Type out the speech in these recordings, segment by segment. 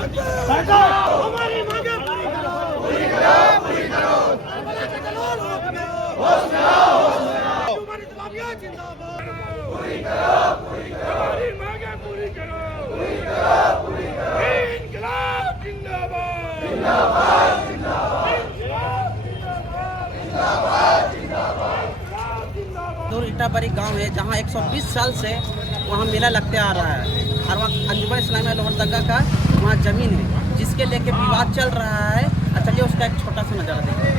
हमारी मांगे पूरी करो, पूरी करो। हमारी तलाबियां जिंदाबाद। पूरी करो, पूरी करो। हमारी मांगे पूरी करो, पूरी करो, पूरी करो। इंकलाब जिंदाबाद, जिंदाबाद, जिंदाबाद, जिंदाबाद, जिंदाबाद। दूर इटाबरी गांव है जहां 120 साल से वहां मेला लगते आ रहा है और वहाँ अंजुमन इस्लामिया लोहरदगा का वहाँ ज़मीन है जिसके लेके विवाद चल रहा है। चलिए उसका एक छोटा सा नज़ारा देखते हैं।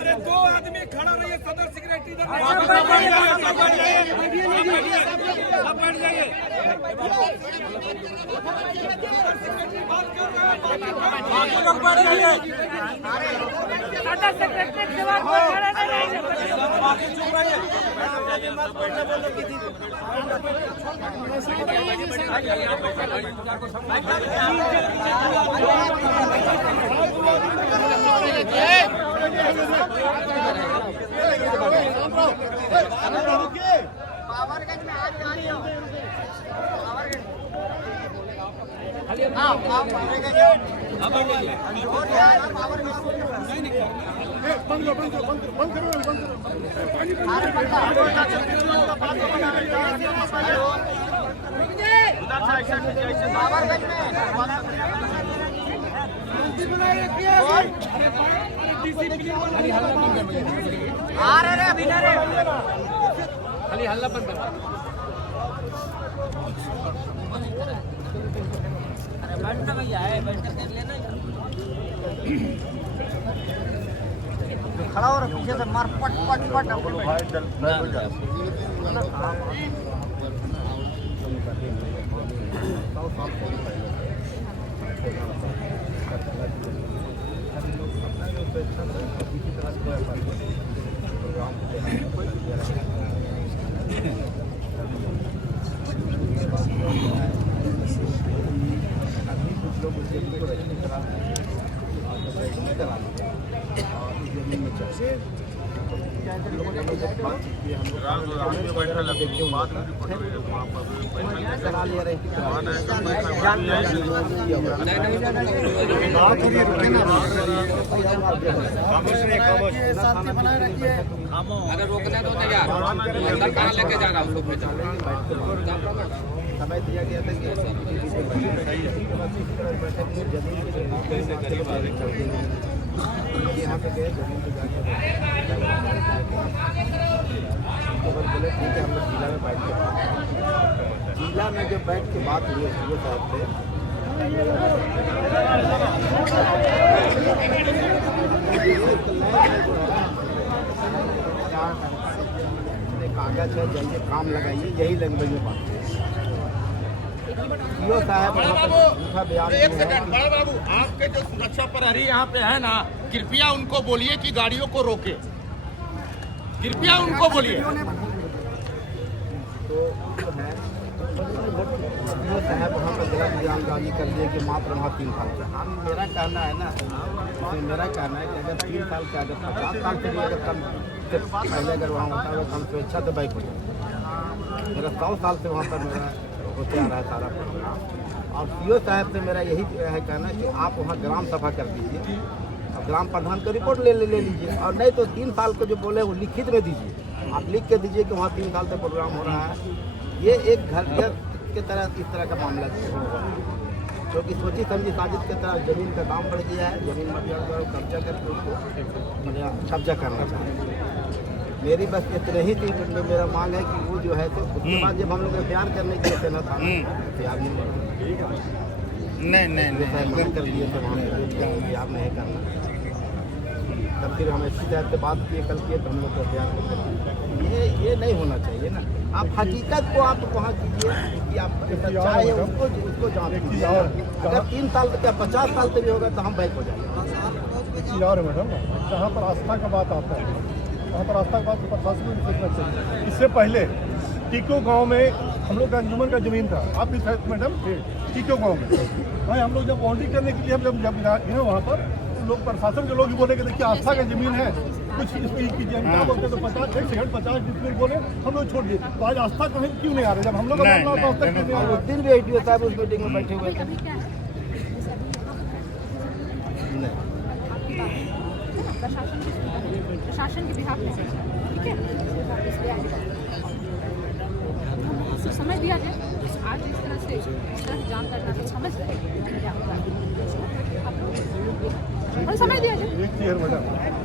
अरे दो आदमी खड़ा रहिए, सदर सेक्रेटरी पावरगंज में आज आ रही हो। आ रहे अभी खाली हल्ला बंद करो। अरे बैठना भैया है, बैठ कर लेना। खड़ा हो रहा पीछे से मार पट पट पट। अगर रोकना तो यार अंदर कहाँ लेके जा रहा हूँ लोग समय दिया गया था कि यहाँ पे गए जमीन पे जाकर बोले ठीक है हम लोग जिला में बैठ के जिला में जब बैठ के बात हुई सीओ साहब से कागज है जाइए काम लगाइए यही लैंग्वेज में बात सीओ साहब। एक सेकंड बड़ा बाबू, आपके जो सुरक्षा प्रहरी यहाँ पे है ना, कृपया उनको बोलिए कि गाड़ियों को रोके, कृपया उनको बोलिए। तो है सीओ साहब वहाँ पर गलत बयानबाजी कर दिए कि मात्र वहाँ 3 साल का। हम मेरा कहना है ना, मेरा कहना है कि अगर 3 साल के अगर 50 साल के लिए अगर कम से पहले अगर वहाँ होता है तो हम स्वेच्छा से बाइक हो जाए। मेरा 100 साल से वहाँ पर मेरा होते आ रहा है सारा प्रोग्राम। और सीओ साहब से मेरा यही है कहना कि आप वहाँ ग्राम सभा कर दीजिए और ग्राम प्रधान का रिपोर्ट ले लीजिए, और नहीं तो 3 साल को जो बोले वो लिखित में दीजिए। आप लिख के दीजिए कि वहाँ 3 साल से प्रोग्राम हो रहा है। ये एक घर के तरह इस तरह का मामला है, क्योंकि सोची समझी साजिश के तरह जमीन का दाम बढ़ गया है। जमीन में कब्जा करके उसको कब्जा करना चाहिए। मेरी बस इतने ही थी, मेरा मांग है कि वो जो है तो उसके बाद जब हम लोग प्यार करने के लिए ना था प्यार नहीं कर दिए थे वहाँ पे प्यार नहीं करना। तब फिर हम इसी तरह से बात किए, कल किए तो हम लोग को प्यार ये नहीं होना चाहिए ना। आप हकीकत को आप वहाँ कीजिए कि आप सच्चाई है उसको जान कीजिए। अगर 3 साल या 50 साल से भी होगा तो हम बैक हो जाएंगे। और मैडम जहाँ पर आस्था का बात आता है, वहाँ पर आस्था का बात प्रशासन को सोचना चाहिए। इससे पहले टीको गांव में हम लोग का अंजुमन का जमीन था, आप भी थे मैडम टीको गांव में। भाई हम लोग जब बाउंड्री करने के लिए हम जब गए वहाँ पर लोग प्रशासन के लोग भी बोले कि देखिए आस्था का जमीन है, कुछ इसमें कीजिए। हम क्या बोलते तो 50 डिस्प्ले बोले, हम लोग छोड़ दिए। तो आज आस्था कहीं क्यों नहीं आ रहे? जब हम लोग उस दिन भी ITO साहब उस मीटिंग में बैठे हुए थे। प्रशासन के बिहाफ में, ठीक है, इसलिए समझ दिया जाए। आज इस तरह से जान करना तो समझ रहे और समझ दिया जाए। एक चीज है मैडम,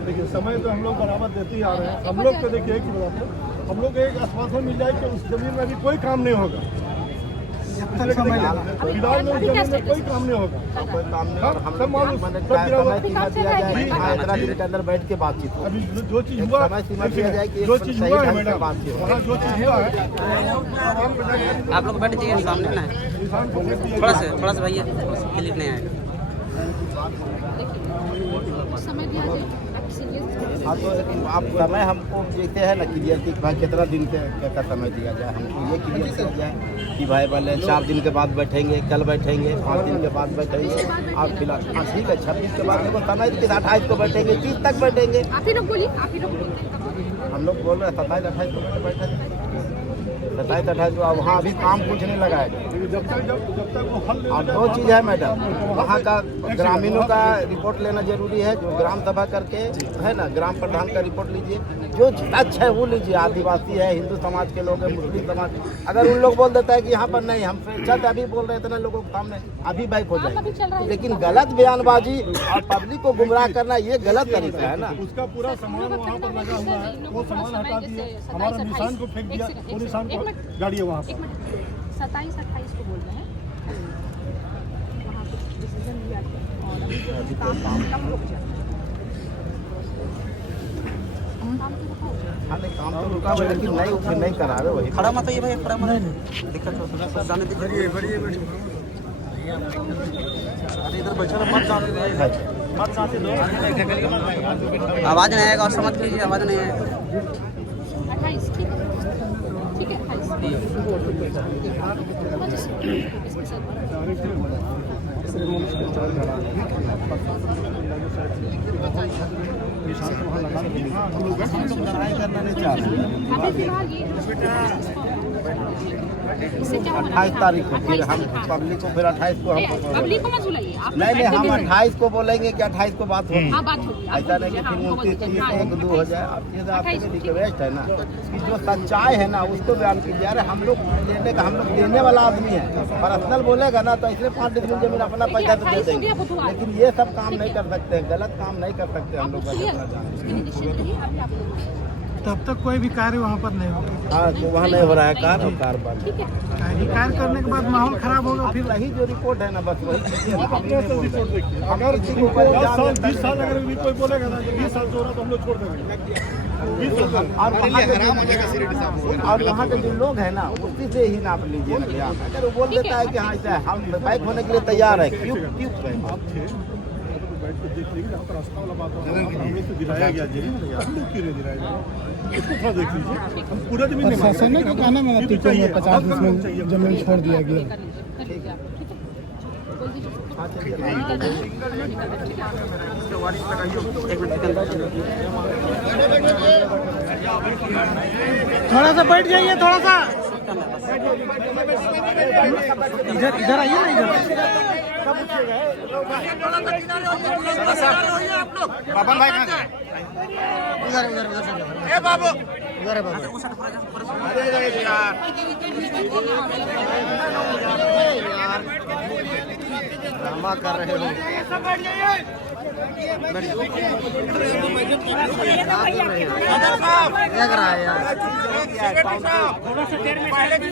देखिए समय तो हम लोग बराबर देते ही आ रहे हैं। हम लोग को देखिए एक चीज बताते हैं, हम लोग एक आश्वासन मिल जाए कि उस जमीन में अभी कोई काम नहीं होगा। फिलहाल में उस जमीन में कोई काम नहीं होगा, कोई काम नहीं। और हम सब मालूम समय सीमा दिया जाए कि 15 दिन के अंदर बैठ के बातचीत हो। अभी जो चीज हुआ, समय सीमा दिया जाए कि जो चीज हुआ है सही ढंग से मैडम, बात हो। वहाँ जो चीज हुआ है आप लोग बैठ जाइए सामने ना, किसान को थोड़ा सा भैया क्लिक नहीं आएगा। समय दिया जाए। हाँ तो आप समय हमको देते हैं ना क्लियर कि भाई कितना दिन का समय दिया जाए। हमको ये क्लियर किया जाए कि भाई भले 4 दिन के बाद बैठेंगे, कल बैठेंगे, 5 दिन के बाद बैठेंगे। आप फिलहाल हाँ ठीक है, 26 के बाद देखो समय 28 को बैठेंगे, 30 तक बैठेंगे। आप ही लोग बोलिए, आप ही लोग बोलिए। हम लोग बोल रहे हैं 27-28 को बैठे 27-28 को। वहाँ अभी काम कुछ नहीं लगाएगा। जब तक वो हल और 2 चीज़ है मैडम, वहाँ का ग्रामीणों का रिपोर्ट लेना जरूरी है। जो ग्राम सभा करके है ना, ग्राम प्रधान का रिपोर्ट लीजिए। जो सच है वो लीजिए। आदिवासी है, हिंदू समाज के लोग हैं, मुस्लिम समाज, अगर उन लोग बोल देता है कि यहाँ पर नहीं, हम स्वेच्छा अभी बोल रहे थे ना लोगों के सामने, अभी बैक हो जाएंगे। लेकिन गलत बयानबाजी और पब्लिक को गुमराह करना ये गलत तरीका है ना। उसका पूरा सामान वहाँ पर लगा हुआ है, वो सामान हटा दिए, हमारा निशान को फेंक दिया, वो निशान को गाड़ी है वहाँ पर। 27-28 को बोल रहे हैं, वहाँ कुछ डिसीजन लिया गया और अभी जो काम रुक जाए। हाँ नहीं, काम तो रुका हुआ है, लेकिन नहीं करा रहे वही। खड़ा मत आइए भाई, खड़ा मत दिक्कत हो जाने दीजिए। इधर बैठा मत आवाज नहीं आएगा और समझ लीजिए आवाज नहीं आएगा। 28 ठीक है, 28 तारीख को फिर हम पब्लिक को फिर 28 को हम पब्लिक को मत बुलाइए आप। नहीं हम 28 को बोलेंगे कि 28 को बात होगी। हाँ बात होगी। ऐसा नहीं कि फिर 29, 30, 1, 2 हो जाए। आप ये आपकी रिक्वेस्ट है ना कि जो सच्चाई है ना उसको बयान कीजिए। अरे हम लोग लेने का, हम लोग देने वाला आदमी है। पर्सनल बोलेगा ना तो इसलिए 5 डिग्री जमीन अपना पैसा तो दे देंगे, लेकिन ये सब काम नहीं कर सकते, गलत काम नहीं कर सकते हम लोग। तब तक कोई भी कार्य वहाँ पर नहीं होगा। हाँ तो वहाँ नहीं हो रहा है कार्य बंद। कार्य करने के बाद माहौल खराब होगा। फिर वही जो रिपोर्ट है ना बस वही अगर 10 साल 20 साल अगर भी कोई बोलेगा ना 20 साल से हो रहा तो हम लोग छोड़ देंगे। और वहाँ के जो लोग हैं ना उसी से ही नाप लीजिए ना भैया। अगर वो बोल देता है कि हाँ ऐसा हम बैक होने के लिए तैयार है, क्यों बैठ के देख लीजिए, यहाँ पर रास्ता वाला बात हम लोग तो गिराया गया जी, हम लोग क्यों नहीं गिराया गया, इसको थोड़ा देख लीजिए। हम पूरा जमीन नहीं प्रशासन ने तो कहना मैंने 50 में जमीन छोड़ दिया गया। थोड़ा सा बैठ जाइए, थोड़ा सा इधर आइए ना, बाबन भाई कहाँ गए? ए बाबू इधर अरे यार क्षमा कर रहे हो। लग रहा है यार,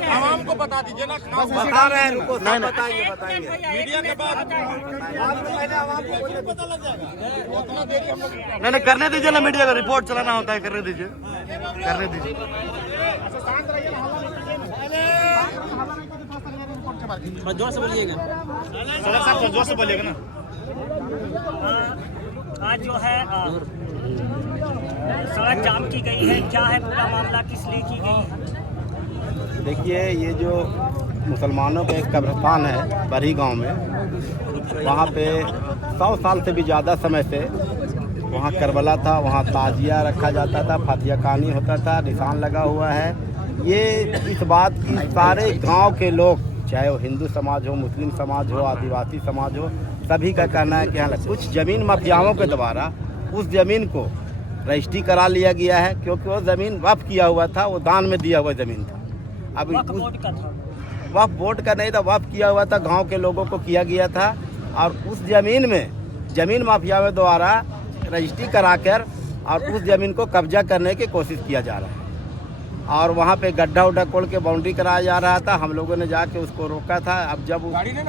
आवाम को बता दीजिए ना, बता रहे हैं, रुको, बताइए बताइए। मीडिया के बाद नहीं करने दीजिए ना, मीडिया का रिपोर्ट चलाना होता है, करने दीजिए, करने दीजिए। जोर से बोलिएगा। जोर से बोलिएगा ना। आज जो है सड़क जाम की गई है, क्या है पूरा मामला, किस लिए की गई है? देखिए, ये जो मुसलमानों का एक कब्रिस्तान है बरी गांव में, वहाँ पे 100 साल से भी ज़्यादा समय से वहाँ करबला था, वहाँ ताजिया रखा जाता था, फातिया कहानी होता था, निशान लगा हुआ है। ये इस बात की सारे गांव के लोग, चाहे वो हिंदू समाज हो, मुस्लिम समाज हो, आदिवासी समाज हो, सभी का कहना है कि हाँ, कुछ ज़मीन माफियाओं के द्वारा उस ज़मीन को रजिस्ट्री करा लिया गया है, क्योंकि वो ज़मीन वक्फ किया हुआ था, वो दान में दिया हुआ ज़मीन था। अभी वक्फ बोर्ड का था, वक्फ बोर्ड का नहीं था, वक्फ किया हुआ था, गांव के लोगों को किया गया था। और उस ज़मीन में ज़मीन माफियाओं द्वारा रजिस्ट्री कराकर और उस ज़मीन को कब्जा करने की कोशिश किया जा रहा है। और वहाँ पे गड्ढा उड्ढा खोल के बाउंड्री कराया जा रहा था, हम लोगों ने जाके उसको रोका था। अब जब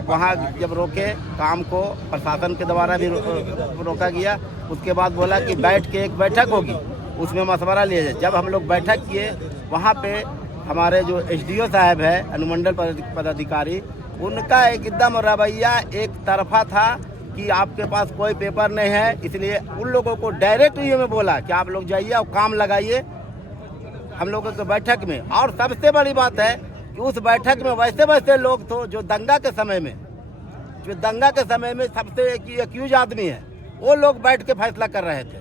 वहाँ जब रोके काम को, प्रशासन के द्वारा भी रोका गया, उसके बाद बोला कि बैठ के एक बैठक होगी, उसमें मशवरा लिया जाए। जब हम लोग बैठक किए, वहाँ पे हमारे जो SDO साहब है, अनुमंडल पदाधिकारी, उनका एकदम रवैया एक तरफा था कि आपके पास कोई पेपर नहीं है, इसलिए उन लोगों को डायरेक्ट ये में बोला कि आप लोग जाइए और काम लगाइए हम लोगों के बैठक में। और सबसे बड़ी बात है कि उस बैठक में वैसे वैसे लोग थे जो दंगा के समय में सबसे एक्यूज आदमी है, वो लोग बैठ के फैसला कर रहे थे।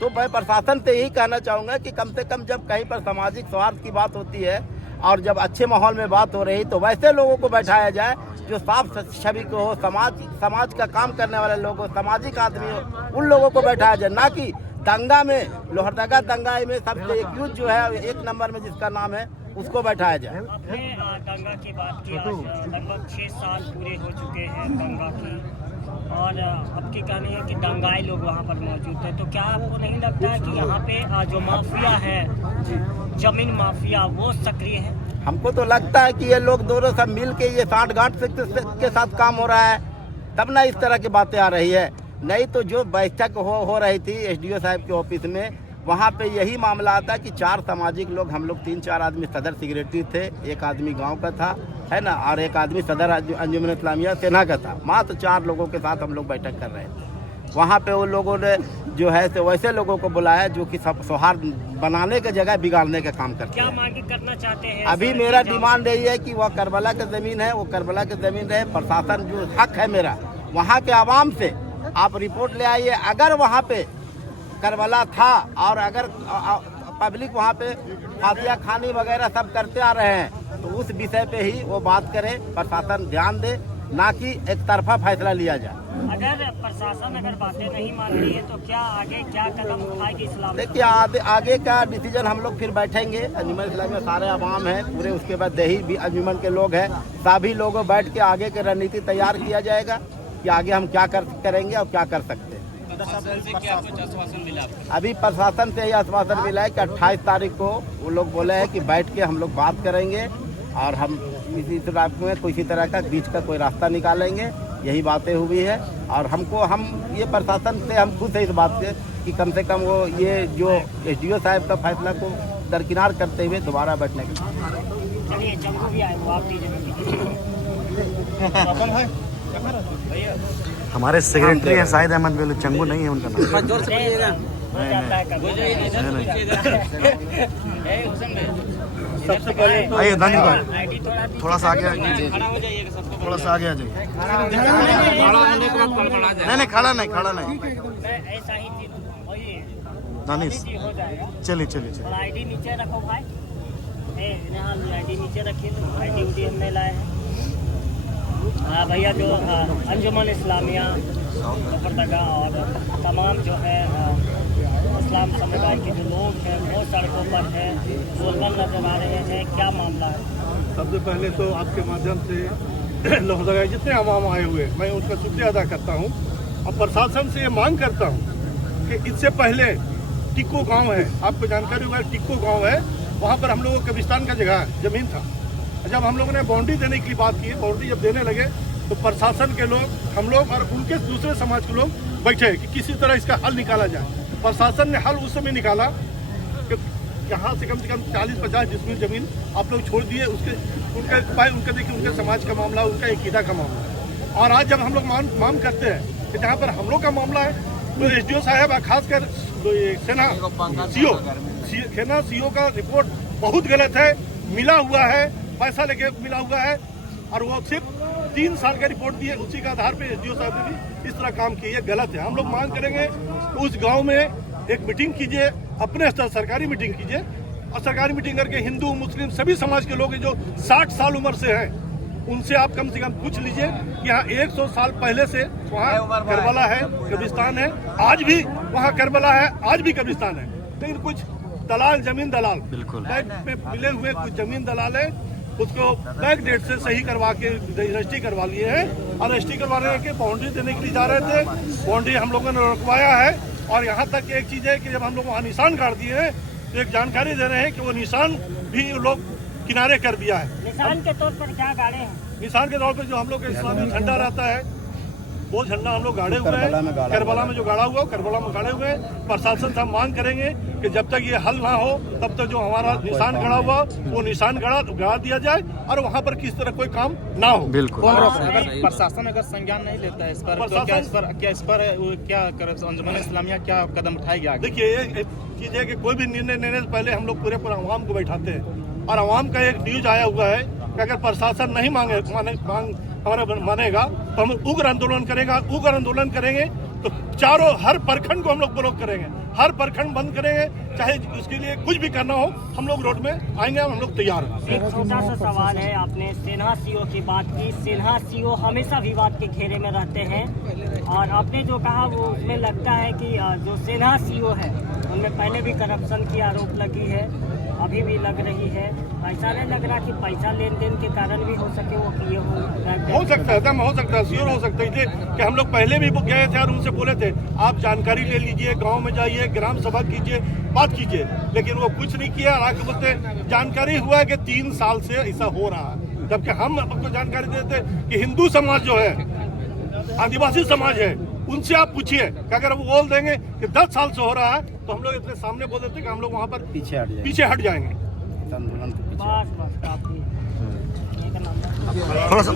तो मैं प्रशासन से यही कहना चाहूँगा कि कम से कम जब कहीं पर सामाजिक स्वार्थ की बात होती है और जब अच्छे माहौल में बात हो रही, तो वैसे लोगों को बैठाया जाए जो साफ छवि को हो, समाज का काम करने वाले लोग हो, सामाजिक आदमी हो, उन लोगों को बैठाया जाए, ना कि दंगा में, लोहरदगा दंगा में सबसे एक्यूज जो है 1 नंबर में जिसका नाम है, उसको बैठाया जाए। आपने दंगा की बात की, आज लगभग 6 साल पूरे हो चुके हैं दंगा की, और अब की कहानी है कि दंगाई लोग वहाँ पर मौजूद थे। तो क्या आपको नहीं लगता है कि यहाँ पे जो माफिया है, जमीन माफिया, वो सक्रिय है? हमको तो लगता है कि ये लोग दोनों सब मिल के ये साठ-गांठ के साथ काम हो रहा है, तब ना इस तरह की बातें आ रही है। नहीं तो जो बैठक हो रही थी SDO साहब के ऑफिस में, वहाँ पे यही मामला आता कि 4 सामाजिक लोग, हम लोग 3-4 आदमी सदर सेक्रेटरी थे, एक आदमी गांव का था, है ना, और एक आदमी सदर अंजुमन इस्लामिया सेना का था। मात्र 4 लोगों के साथ हम लोग बैठक कर रहे थे। वहाँ पे वो लोगों ने जो है तो वैसे लोगों को बुलाया जो कि सौहार्द बनाने के जगह बिगाड़ने का काम करते हैं। क्या मांग करना चाहते हैं? अभी मेरा डिमांड यही है कि वह करबला की ज़मीन है, वो करबला की ज़मीन रहे। प्रशासन जो हक है मेरा, वहाँ के आवाम से आप रिपोर्ट ले आइए, अगर वहाँ पे करबला था और अगर पब्लिक वहाँ पे फातिया खानी वगैरह सब करते आ रहे हैं, तो उस विषय पे ही वो बात करे, प्रशासन ध्यान दे, ना कि एक तरफा फैसला लिया जाए। अगर प्रशासन अगर बातें नहीं मान रही है तो क्या आगे क्या कदम उठाएगी इस्लाम? देखिए, आगे का डिसीजन हम लोग फिर बैठेंगे। अंजुमन इस्लामी में सारे आवाम हैं पूरे, उसके बाद दही भी अंजुमन के लोग हैं, सभी लोगों बैठ के आगे की रणनीति तैयार किया जाएगा कि आगे हम क्या करेंगे और क्या कर सकते हैं। अभी प्रशासन से यह आश्वासन मिला है कि 28 तारीख को वो लोग बोले हैं कि बैठ के हम लोग बात करेंगे और हम किसी तरह में किसी तरह का बीच का कोई रास्ता निकालेंगे। यही बातें हुई है और हम ये प्रशासन से हम खुश है इस बात से कि कम से कम वो ये जो SDO साहब का फैसला को दरकिनार करते हुए दोबारा बैठने के। चलिए, चंगू भी आए, वो आप हमारे सेक्रेटरी हैं शाहिद अहमद बेलू, चंगू नहीं है उनका नाम। जोर से बोलिएगा। सबसे पहले आइए दानिश भाई, थोड़ा सा आगे आइए, थोड़ा सा आगे आ जाइए। नहीं, खड़ा नहीं ऐसा ही दानिश, हो जाएगा। चलिए। और ID नीचे रखो भाई, ID नीचे रखिए, ID हमने लाए हैं। भैया जो अंजुमन इस्लामिया लोहरदगा और तमाम जो है इस्लाम समुदाय के जो लोग हैं वो सड़कों पर हैं, वो नजर आ रहे हैं, क्या मामला है? सबसे पहले तो आपके माध्यम से लोहरदगा जितने आवाम आए हुए, मैं उनका शुक्रिया अदा करता हूँ और प्रशासन से ये मांग करता हूँ कि इससे पहले टिक्को गांव है, आपको जानकारी होगा टिक्को गांव है, वहाँ पर हम लोगों को कब्रिस्तान का जगह जमीन था। जब हम लोगों ने बाउंड्री देने की बात की, बाउंड्री जब देने लगे तो प्रशासन के लोग, हम लोग और उनके दूसरे समाज के लोग बैठे कि किसी तरह इसका हल निकाला जाए। प्रशासन ने हल उस समय निकाला कि यहाँ से कम 40-50 डिसमिल जमीन आप लोग छोड़ दिए, उसके उनका उपाय उनका देखिए, उनके समाज का मामला, उनका एकता का मामला। और आज जब हम लोग मांग करते हैं कि जहाँ पर हम लोग का मामला है तो SDO साहब खासकर सेना CO का रिपोर्ट बहुत गलत है, मिला हुआ है, पैसा लेके मिला हुआ है और वो सिर्फ 3 साल का रिपोर्ट दिए, उसी के आधार पे SDO साहब ने भी इस तरह काम किया, ये गलत है। हम लोग मांग करेंगे उस गांव में एक मीटिंग कीजिए, अपने स्तर सरकारी मीटिंग कीजिए और सरकारी मीटिंग करके हिंदू मुस्लिम सभी समाज के लोग जो 60 साल उम्र से हैं उनसे आप कम से कम पूछ लीजिए कि यहाँ 100 साल पहले से वहाँ करबला है, कब्रिस्तान है, आज भी वहाँ करबला है, आज भी कब्रिस्तान है। लेकिन कुछ दलाल, जमीन दलाल, बैंक में मिले हुए कुछ जमीन दलाल है, उसको बैक डेट से सही करवा के रजिस्ट्री करवा लिए हैं और रजिस्ट्री करवाने के बाउंड्री देने के लिए जा रहे थे। बाउंड्री हम लोगों ने रुकवाया है और यहाँ तक एक चीज़ है कि जब हम लोग वहाँ निशान गाड़ दिए हैं तो एक जानकारी दे रहे हैं कि वो निशान भी लोग किनारे कर दिया है। निशान के तौर पर क्या गाड़े हैं? निशान के तौर पर जो हम लोग का इस्लामी झंडा रहता है वो झंडा हम लोग गाड़े हुए हैं, करबला में जो गाड़ा हुआ करबला में गाड़े हुए हैं। प्रशासन से हम मांग करेंगे कि जब तक ये हल ना हो तब तक जो हमारा निशान गड़ा हुआ वो निशान गड़ा दिया जाए और वहाँ पर किस तरह कोई काम ना हो। बिल्कुल। अगर प्रशासन अगर संज्ञान नहीं लेता है इस पर तो क्या अंजुमन इस्लामिया क्या कदम उठाएगी आगे? देखिए ये चीज़ है कि कोई भी निर्णय लेने से पहले हम लोग पूरे आवाम को बैठाते हैं और आवाम का एक न्यूज आया हुआ है कि अगर प्रशासन नहीं मानेगा तो हम उग्र आंदोलन करेगा। उग्र आंदोलन करेंगे तो चारों हर प्रखंड को हम लोग ब्लॉक करेंगे, हर प्रखंड बंद करेंगे, चाहे उसके लिए कुछ भी करना हो हम लोग रोड में आएंगे, हम लोग तैयार हैं। एक छोटा सा सवाल है, आपने सेना CO की बात की। सेना CO हमेशा विवाद के घेरे में रहते हैं और आपने जो कहा वो उसमें लगता है कि जो सेना CO है उनमें पहले भी करप्शन की आरोप लगी है, अभी भी लग रही है। ऐसा नहीं लग रहा कि पैसा लेन देन के कारण भी हो सके वो किए हो सकता है, दम हो सकता है, श्योर हो सकता है कि हम लोग पहले भी गए थे और उनसे बोले थे आप जानकारी ले लीजिए, गांव में जाइए, ग्राम सभा कीजिए, बात कीजिए, लेकिन वो कुछ नहीं किया। आगे बोलते जानकारी हुआ कि 3 साल से ऐसा हो रहा है, जबकि हम आपको जानकारी देते कि हिंदू समाज जो है, आदिवासी समाज है, उनसे आप पूछिए कि अगर वो बोल देंगे कि 10 साल से हो रहा है तो हम लोग इतने सामने बोल देते कि हम लोग वहाँ पर पीछे हट जाएंगे। बस काफी। थोड़ा सा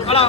खड़ा हो